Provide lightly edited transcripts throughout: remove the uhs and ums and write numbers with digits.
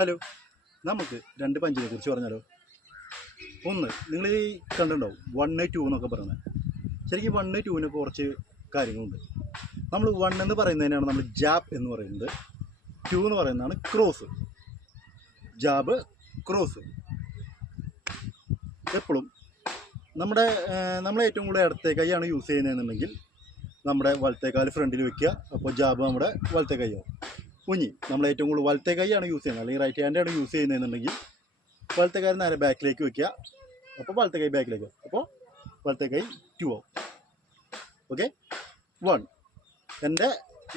Hello, നമുക്ക് രണ്ട് പഞ്ചിനെ കുറിച്ച് പറഞ്ഞാലോ. ഒന്ന്, നിങ്ങൾ ഈ കണ്ടിട്ടുണ്ടാവും 1 2 എന്നൊക്കെ പറയുന്നത്. ശരിക്കും 1 2 കുറച്ച് കാര്യങ്ങളുണ്ട്. നമ്മൾ 1 എന്ന് പറയുന്നതിനാണ് നമ്മൾ ജാബ് എന്ന് പറയുന്നത്. 2 എന്ന് പറയുന്നതാണ് ക്രോസ്. Jab, cross. എപ്പോഴും നമ്മൾ ഏറ്റവും കൂടുതൽ ഇടത്തെ കൈയാണ് യൂസ് ചെയ്യുന്നതെന്നുണ്ടെങ്കിൽ നമ്മുടെ വലത്തെ കാല് ഫ്രണ്ടിൽ വെക്കുക. അപ്പോൾ ജാബ് നമ്മുടെ വലത്തെ കൈയാവും. കുഞ്ഞി നമ്മൾ ഏറ്റവും കൂടുതൽ വലത്തെ കൈയാണ് യൂസ് ചെയ്യുന്നത്, അല്ലെങ്കിൽ റൈറ്റ് ഹാൻഡാണ് യൂസ് ചെയ്യുന്നതെന്നുണ്ടെങ്കിൽ വലത്തെ കൈ നേരെ ബാക്കിലേക്ക് വെക്കുക. അപ്പോൾ വലത്തെ കൈ ബാക്കിലേക്ക് വെക്കുക. അപ്പോൾ വലത്തെ കൈ 2 ആവും. ഓക്കെ, 1. എൻ്റെ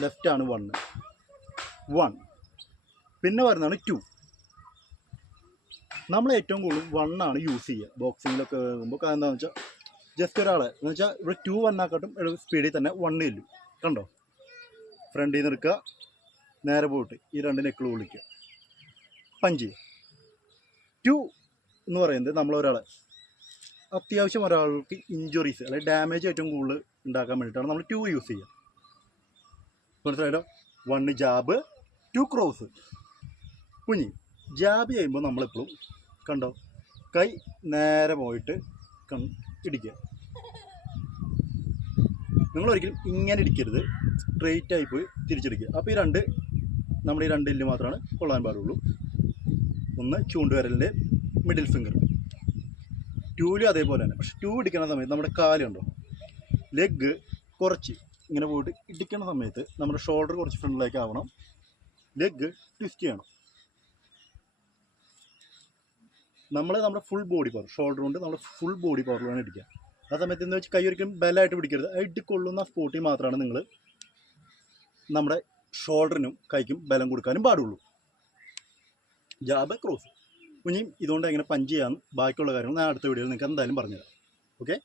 ലെഫ്റ്റാണ് 1. പിന്നെ വരുന്നതാണ് 2. നമ്മൾ ഏറ്റവും കൂടുതൽ 1 ആണ് യൂസ് ചെയ്യുക ബോക്സിങ്ങിലൊക്കെ ആകുമ്പോൾ. കാരണം എന്താണെന്ന് വെച്ചാൽ ജസ്റ്റ് ഒരാളെ എന്ന് വെച്ചാൽ ഇവിടെ 2 വന്നാക്കാട്ടും സ്പീഡിൽ തന്നെ 1 ഇല്ലു. കണ്ടോ, ഫ്രണ്ടിൽ നിന്ന് എടുക്കുക, നേരെ പോയിട്ട് ഈ 2 നെക്കിൾ വിളിക്കുക, പഞ്ച് ചെയ്യുക. 2 എന്ന് പറയുന്നത് നമ്മളൊരാളെ അത്യാവശ്യം ഒരാൾക്ക് ഇഞ്ചുറീസ് അല്ലെങ്കിൽ ഡാമേജ് ഏറ്റവും കൂടുതൽ ഉണ്ടാക്കാൻ വേണ്ടിയിട്ടാണ് നമ്മൾ 2 യൂസ് ചെയ്യുക. മനസ്സിലായല്ലോ. 1 ജാബ്, 2 ക്രോസ്. കുഞ്ഞി ജാബ് ചെയ്യുമ്പോൾ നമ്മളെപ്പോഴും കണ്ടോ കൈ നേരെ പോയിട്ട് ഇടിക്കുക. നിങ്ങളൊരിക്കലും ഇങ്ങനെ ഇടിക്കരുത്, സ്ട്രെയിറ്റ് ആയി പോയി തിരിച്ചടിക്കുക. അപ്പോൾ നമ്മുടെ ഈ 2 എല്ല് മാത്രമാണ് കൊള്ളാൻ പാടുള്ളൂ. ഒന്ന് ചൂണ്ടുവിരലിൻ്റെ മിഡിൽ ഫിംഗർ. 2ലും അതേപോലെ തന്നെ. പക്ഷെ 2 ഇടിക്കുന്ന സമയത്ത് നമ്മുടെ കാലുണ്ടോ, ലെഗ് കുറച്ച് ഇങ്ങനെ പോയിട്ട് ഇടിക്കുന്ന സമയത്ത് നമ്മുടെ ഷോൾഡർ കുറച്ച് ഫ്രണ്ടിലേക്ക് ആവണം, ലെഗ് ട്വിസ്റ്റ് ചെയ്യണം. നമ്മുടെ ഫുൾ ബോഡി പവർ, ഷോൾഡർ കൊണ്ട് നമ്മുടെ ഫുൾ ബോഡി പവറിലാണ് ഇടിക്കുക. ആ സമയത്ത് എന്ന് വെച്ചാൽ കൈ ഒരിക്കലും ബലമായിട്ട് പിടിക്കരുത്. ഇടിക്കൊള്ളുന്ന സ്പോട്ടിൽ മാത്രമാണ് നിങ്ങൾ നമ്മുടെ ഷോൾഡറിനും കൈക്കും ബലം കൊടുക്കാനും പാടുള്ളൂ. Jab, cross. ഇനിയും ഇതുകൊണ്ട് എങ്ങനെ പഞ്ച് ചെയ്യാമെന്ന് ബാക്കിയുള്ള കാര്യങ്ങൾ ഞാൻ അടുത്ത വീഡിയോയിൽ നിങ്ങൾക്ക് എന്തായാലും പറഞ്ഞുതരാം. ഓക്കെ.